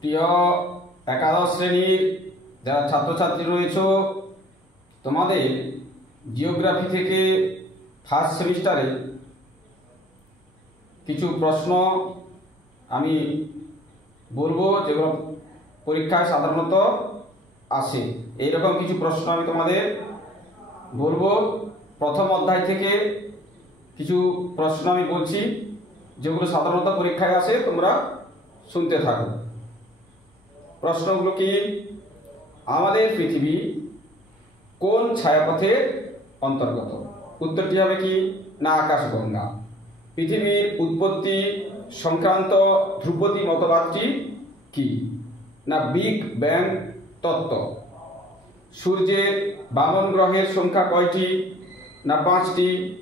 প্রিয় একাদশ শ্রেণীর যারা ছাত্রছাত্রী রয়েছে, তোমাদের জিওগ্রাফি থেকে ফার্স্ট সেমিস্টারে কিছু প্রশ্ন আমি বলবো যেগুলো পরীক্ষায় সাধারণত আসে। এইরকম কিছু প্রশ্ন আমি তোমাদের বলবো। প্রথম অধ্যায় থেকে কিছু প্রশ্ন আমি বলছি যেগুলো সাধারণত পরীক্ষায় আসে, তোমরা শুনতে থাকো। প্রশ্নগুলো কি? আমাদের পৃথিবী কোন ছায়াপথের অন্তর্গত? উত্তরটি হবে কি না আকাশগঙ্গা। পৃথিবীর উৎপত্তি সংক্রান্ত ধ্রুপদী মতবাদটি কি না বিগ ব্যাং তত্ত্ব। সূর্যের বামন গ্রহের সংখ্যা কয়টি না 5টি।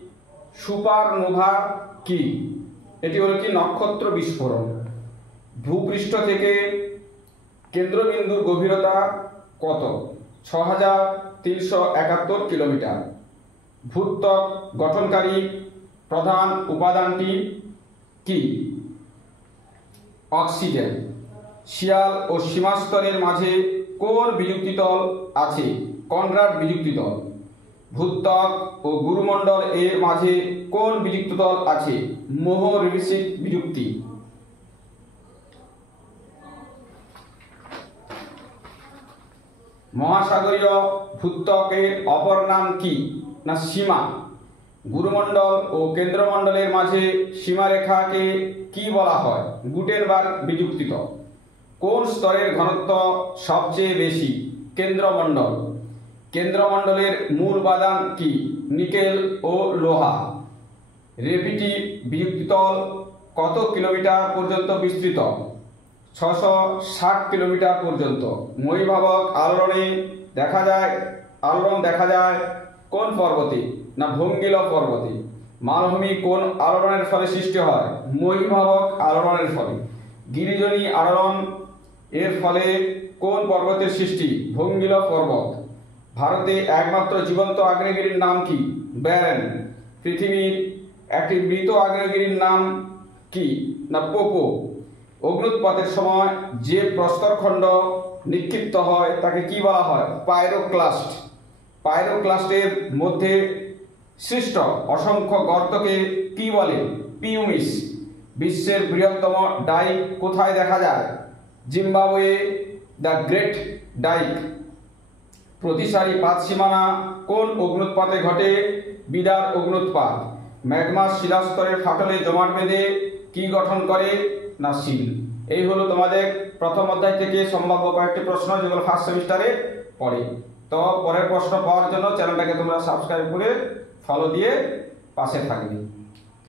সুপারনোভা কি? এটি হলো কি নক্ষত্র বিস্ফোরণ। ভূপৃষ্ঠ থেকে কেন্দ্রবিন্দুর গভীরতা কত? 6371 কিলোমিটার। ভূত্বক গঠনকারী প্রধান উপাদানটি কি? অক্সিজেন। শিয়াল ও সীমাস্তরের মাঝে কোন বিযুক্তিতল আছে? কনরাড বিযুক্তিতল। ভূত্বক ও গুরুমণ্ডল এর মাঝে কোন বিযুক্তিতল আছে? মোহর-রিভিসিক বিযুক্তি। মহাসাগরীয় ভূত্বকের অপর নাম কি না সীমা। গুরুমণ্ডল ও কেন্দ্রমণ্ডলের মাঝে সীমারেখাকে কি বলা হয়? গুটেনবার্গ বিযুক্তিতল। কোন স্তরের ঘনত্ব সবচেয়ে বেশি? কেন্দ্রমণ্ডল। কেন্দ্রমণ্ডলের মূল উপাদান কি? নিকেল ও লোহা। রেপিটি বিযুক্তিতল কত কিলোমিটার পর্যন্ত বিস্তৃত? 660 কিলোমিটার পর্যন্ত। মহীভাবক আলোড়ন দেখা যায় কোন পর্বতে না ভঙ্গিল পর্বতে। মালভূমি কোন আলোড়নের ফলে সৃষ্টি হয়? মহীভাবক আলোড়নের ফলে। গিরিজনী আলোড়ন এর ফলে কোন পর্বতের সৃষ্টি? ভঙ্গিল পর্বত। ভারতে একমাত্র জীবন্ত আগ্নেয়গিরির নাম কি? ব্যারেন। পৃথিবীর একটি মৃত আগ্নেয়গিরির নাম কি না পোপো। অগ্ন্যুৎপাতের সময় যে প্রস্তরখণ্ড নিক্ষিপ্ত হয় তাকে কি বলা হয়? পাইরোক্লাস্ট। পাইরোক্লাস্টের মধ্যে সৃষ্ট অসংখ্য গর্তকে কি বলে? পিউমিস। বিশ্বের বৃহত্তম ডাইক কোথায় দেখা যায়? Zimbabwe, the great dyke. প্রতিসারী পাত সীমানা কোন অগ্ন্যুৎপাতে ঘটে? বিদার অগ্ন্যুৎপাত। ম্যাগমা শিলাস্তরের ফাটলে জমাট বেঁধে কি গঠন করে না শিল। এই হলো তোমাদের প্রথম অধ্যায় থেকে সম্ভাব্য কয়েকটি প্রশ্ন যেগুলো ফার্স্ট সেমিস্টারে পড়ে। তো পরের প্রশ্ন পাওয়ার জন্য চ্যানেলটাকে তোমরা সাবস্ক্রাইব করে ফলো দিয়ে পাশে থাকবে।